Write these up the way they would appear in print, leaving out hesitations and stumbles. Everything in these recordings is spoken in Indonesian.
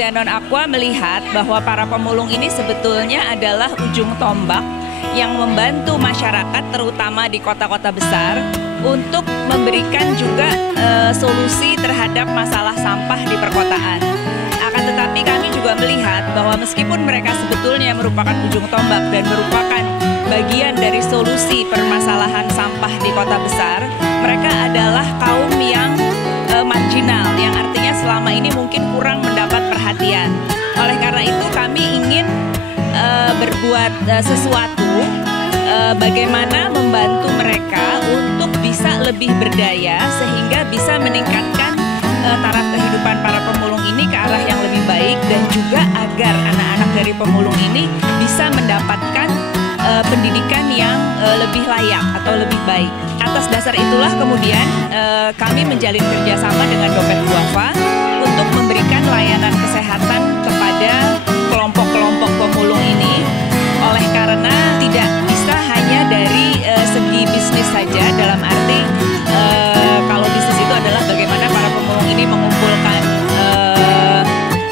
dan Non-Aqua melihat bahwa para pemulung ini sebetulnya adalah ujung tombak yang membantu masyarakat terutama di kota-kota besar untuk memberikan juga solusi terhadap masalah sampah di perkotaan. Akan tetapi kami juga melihat bahwa meskipun mereka sebetulnya merupakan ujung tombak dan merupakan bagian dari solusi permasalahan sampah di kota besar, mereka adalah kaum yang marginal, yang artinya selama ini mungkin kurang mendapat perhatian. Oleh karena itu kami ingin berbuat sesuatu bagaimana membantu mereka untuk bisa lebih berdaya sehingga bisa meningkatkan taraf kehidupan para pemulung ini ke arah yang lebih baik, dan juga agar anak-anak dari pemulung ini bisa mendapatkan pendidikan yang lebih layak atau lebih baik. Atas dasar itulah kemudian kami menjalin kerjasama dengan Dompet Duafa untuk memberikan layanan kesehatan kepada kelompok-kelompok pemulung ini, oleh karena tidak bisa hanya dari segi bisnis saja, dalam arti kalau bisnis itu adalah bagaimana para pemulung ini mengumpulkan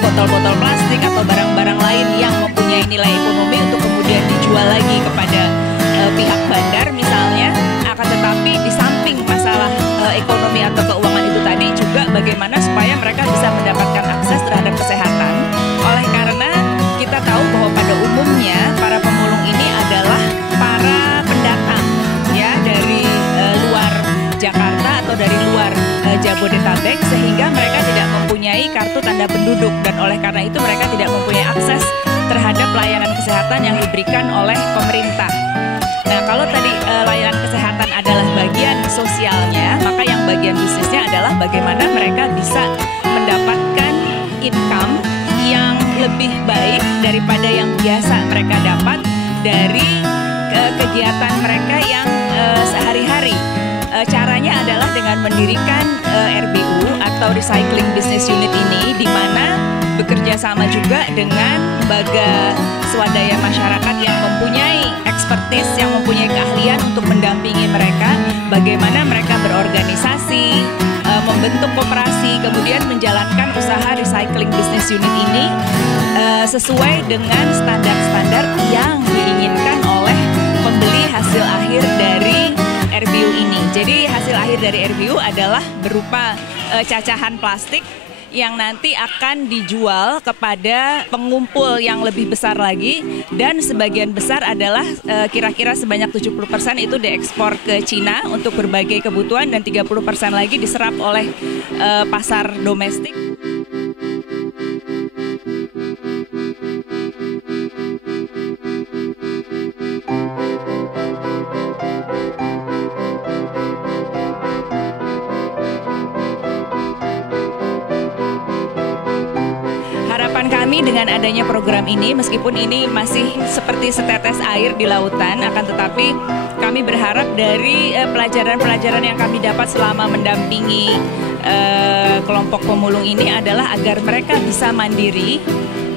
botol-botol plastik atau barang-barang lain yang mempunyai nilai ekonomi untuk kemudian dijual lagi kepada pihak bandar misalnya. Akan tetapi di samping masalah ekonomi atau keuangan itu tadi, juga bagaimana supaya mereka bisa mendapatkan akses terhadap kesehatan. Oleh karena kita tahu bahwa pada umumnya para pemulung ini adalah para pendatang ya dari luar Jakarta atau dari luar Jabodetabek, sehingga mereka tidak mempunyai kartu tanda penduduk, dan oleh karena itu mereka tidak mempunyai akses terhadap layanan kesehatan yang diberikan oleh pemerintah. Nah, kalau tadi layanan kesehatan adalah bagian sosialnya, maka yang bagian bisnisnya adalah bagaimana mereka bisa mendapatkan income yang lebih baik daripada yang biasa mereka dapat dari kegiatan mereka yang sehari-hari. Caranya adalah dengan mendirikan RBU atau Recycling Business Unit ini, di mana bekerja sama juga dengan lembaga swadaya masyarakat yang mempunyai expertise, yang mempunyai keahlian untuk mendampingi mereka bagaimana mereka berorganisasi, membentuk koperasi, kemudian menjalankan usaha Recycling Business Unit ini sesuai dengan standar-standar yang diinginkan oleh pembeli hasil akhir dari RBU ini. Jadi hasil akhir dari RBU adalah berupa cacahan plastik yang nanti akan dijual kepada pengumpul yang lebih besar lagi, dan sebagian besar adalah kira-kira sebanyak 70% itu diekspor ke Cina untuk berbagai kebutuhan, dan 30% lagi diserap oleh pasar domestik. Kami dengan adanya program ini, meskipun ini masih seperti setetes air di lautan, akan tetapi kami berharap dari pelajaran-pelajaran yang kami dapat selama mendampingi kelompok pemulung ini adalah agar mereka bisa mandiri.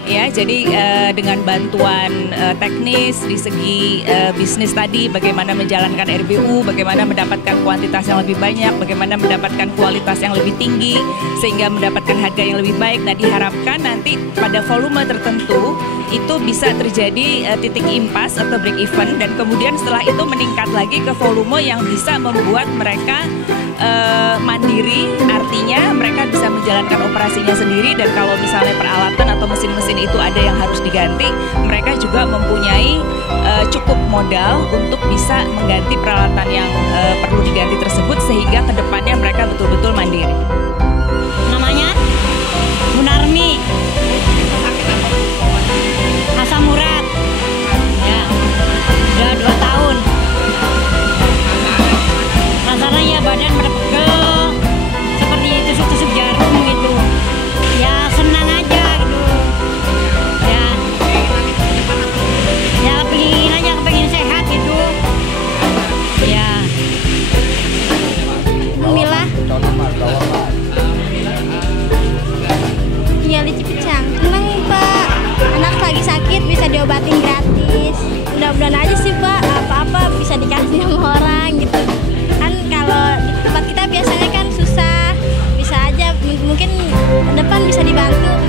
Ya, jadi dengan bantuan teknis di segi bisnis tadi, bagaimana menjalankan RBU, bagaimana mendapatkan kuantitas yang lebih banyak, bagaimana mendapatkan kualitas yang lebih tinggi, sehingga mendapatkan harga yang lebih baik. Nah, diharapkan nanti pada volume tertentu itu bisa terjadi titik impas atau break even, dan kemudian setelah itu meningkat lagi ke volume yang bisa membuat mereka mandiri, artinya mereka bisa menjalankan operasinya sendiri, dan kalau misalnya peralatan atau mesin-mesin itu ada yang harus diganti, mereka juga mempunyai cukup modal untuk bisa mengganti peralatan yang perlu diganti tersebut, sehingga kedepannya mereka betul-betul mandiri. Namanya Munarmi, Asam Murad, ya, udah 2 tahun. Rasanya ya badan pada pegel, seperti tusuk-tusuk jarum gitu. Ya senang aja gitu. Ya pengen aja, pengen sehat gitu. Ya. Alhamdulillah. Tinggal di Cipicang. Senang Pak, anak lagi sakit bisa diobatin gratis. Mudah-mudahan aja sih Pak, apa-apa bisa dikasih sama orang gitu. Kan kalau di tempat kita biasanya kan susah, bisa aja mungkin ke depan bisa dibantu.